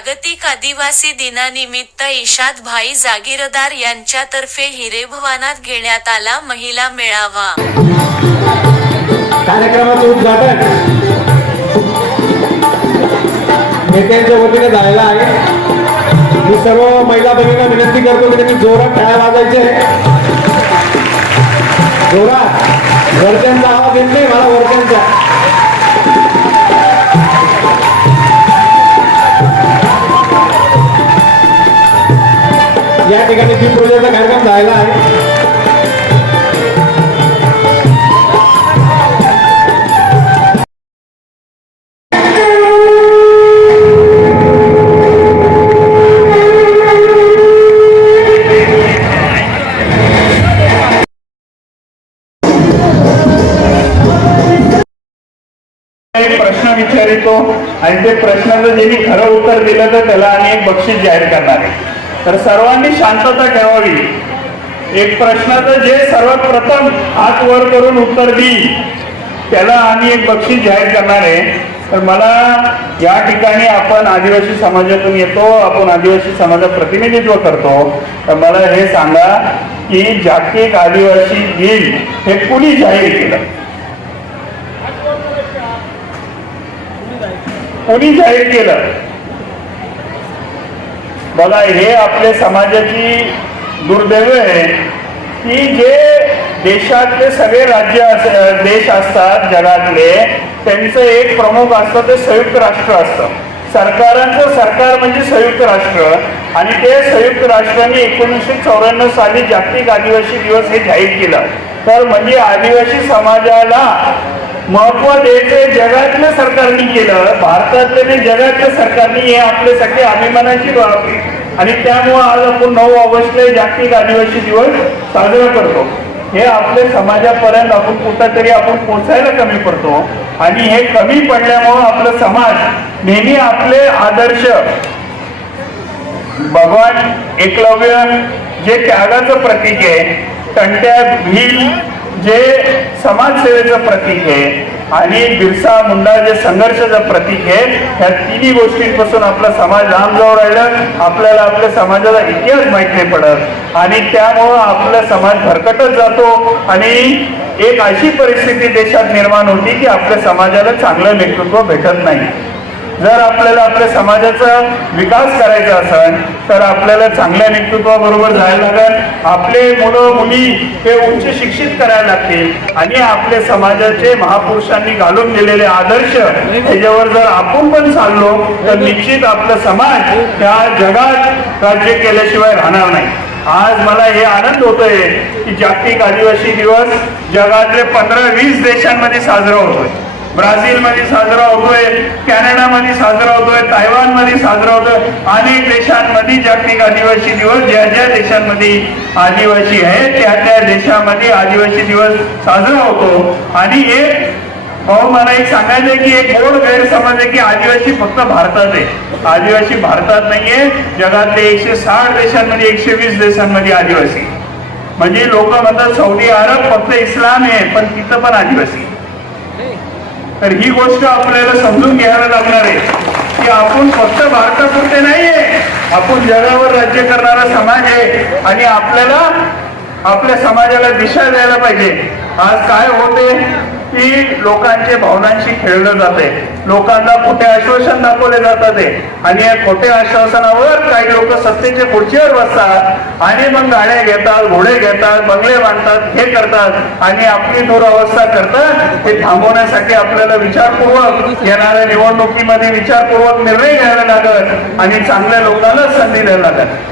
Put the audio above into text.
जागतिक आदिवासी दिनानिमित्त इशाद भाई जागीरदार यांच्यातर्फे हिरेभवानात घेण्यात आला महिला मेळावा। कार्यक्रमाचे उद्घाटन नेत्यांच्या वतीने झालेलं आहे। मी सर्व महिला भगिनींना विनंती करतो की त्यांनी जोरात टाळ्या वाजवायचे। जोरात वरच्यांचा आवाज येत नाही मला, वरच्यांचा। या ठिकाणी दीप प्रज्वलनाचा कार्यक्रम झालेला आहे। प्रश्न विचारितो आणि ते प्रश्नाचं ज्यांनी खरं उत्तर दिलं तर त्याला आम्ही एक बक्षीस जाहीर करणार आहे। तर सर्वांनी शांतता ठेवावी। एक प्रश्नाचं जे सर्वात प्रथम हात वर करून उत्तर देईल त्याला आम्ही एक बक्षीस जाहीर करणार आहे। तर मला या ठिकाणी आपण आदिवासी समाजातून येतो, आपण आदिवासी समाजाचं प्रतिनिधित्व करतो, तर मला हे सांगा की जागतिक आदिवासी दिन हे कुणी जाहीर केलं? कोणी जाहीर केलं? बघा, हे आपल्या समाजाची दुर्दैव आहे की जे देशातले सगळे देश असतात जगातले, त्यांचं एक प्रमुख असतं ते संयुक्त राष्ट्र असतं। सरकारांचं सरकार म्हणजे संयुक्त राष्ट्र, आणि ते संयुक्त राष्ट्राने 1994 साली जागतिक आदिवासी दिवस हे जाहीर केलं। तर म्हणजे आदिवासी समाजाला महत्व द्यायचे जगातल्या सरकारने केलं, भारतातल्या नाही जगातल्या सरकारने। हे आपल्यासाठी अभिमानाची बाब आहे आणि त्यामुळे आज आपण 9 ऑगस्टला जागतिक आदिवासी दिवस साजरा करतो। हे आपल्या समाजापर्यंत आपण कुठंतरी आपण पोचायला कमी पडतो, आणि हे कमी पडल्यामुळे आपला समाज नेहमी आपले आदर्श भगवान एकलव्य जे त्यागाचं प्रतीक आहे, टंट्या भील जे समाजसेवेचं प्रतीक आहे, आणि बिरसा मुंडा जे संघर्षाचं प्रतीक आहे, ह्या तिन्ही गोष्टींपासून आपला समाज लांब जाऊ राहिला। आपल्याला आपल्या समाजाचा इतिहास माहित नाही पडत, आणि त्यामुळं आपला समाज भरकटत जातो, आणि एक अशी परिस्थिती देशात निर्माण होती की आपल्या समाजाला चांगलं नेतृत्व भेटत नाही। जर आपल्याला आपल्या समाजाचा विकास करायचा असेल तर आपल्याला चांगल्या नेतृत्वाबरोबर जायला लागेल। आपले मुलं मुली हे उच्च शिक्षित करायला लागतील, आणि आपल्या समाजाचे महापुरुषांनी घालून दिलेले आदर्श त्याच्यावर जर आपण पण चाललो तर निश्चित आपला समाज त्या जगात राज्य केल्याशिवाय राहणार नाही। आज मला हे आनंद होतोय की जागतिक आदिवासी दिवस जगातले 15-20 देशांमध्ये साजरा होतोय। ब्राझील मध्ये साजरा होतोय, कॅनडा मध्ये साजरा होतोय, तायवान मध्ये साजरा होतोय, अनेक देशांमध्ये जागतिक आदिवासी दिवस, ज्या ज्या देशांमध्ये आदिवासी आहे त्या त्या देशामध्ये आदिवासी दिवस साजरा होतो। आणि एक मला एक सांगायचं की एक गोड गैरसमज आहे की आदिवासी फक्त भारतात आहे। आदिवासी भारतात नाहीये, जगातले 160 देशांमध्ये 120 देशांमध्ये आदिवासी। म्हणजे लोक म्हणतात सौदी अरब फक्त इस्लाम आहे, पण तिथं पण आदिवासी। तर ही गोष्ट आपल्याला समजून घ्यायला लागणार आहे की आपण फक्त भारतापुरते नाहीये, आपण जगावर राज्य करणारा समाज आहे, आणि आपल्याला आपल्या समाजाला दिशा द्यायला पाहिजे। आज काय होते की लोकांच्या भावनांशी खेळलं जाते, लोकांना खोटे आश्वासन दाखवले जातात, आणि या खोट्या आश्वासनावर काही लोक सत्तेच्या खुर्चीवर बसतात, आणि मग गाड्या घेतात, घोडे घेतात, बंगले बांधतात, हे करतात, आणि आपली दुरावस्था करतात। हे थांबवण्यासाठी आपल्याला विचारपूर्वक येणाऱ्या निवडणुकीमध्ये विचारपूर्वक निर्णय घ्यायला लागत, आणि चांगल्या लोकांना संधी द्यायला लागत।